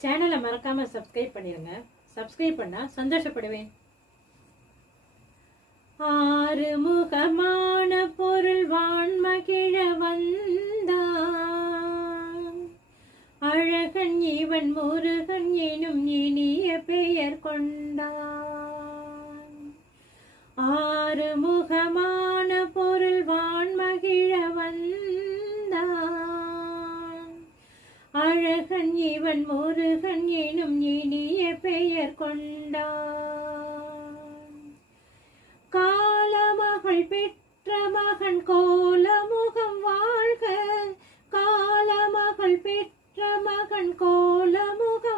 சேனலை மறக்காம சப்ஸ்கிரைப் பண்ணிருங்க. சப்ஸ்கிரைப் பண்ணா சந்தோஷப்படுவேன். ஆறுமுகமான பொருள் வான்மகிழ வந்தான், அழகன் இவன் முருகன் எனும் இனிய பெயர் கொண்டான். ஆறுமுகமான பொருள் வான்மகிழ வந்தான், அழகன் இவன் முருகன் எனும் இனிய பெயர் கொண்டான். காலமகள் பெற்ற மகன் கோலமுகம் வாழ்க, காலமகள் பெற்ற மகன் கோலமுகம்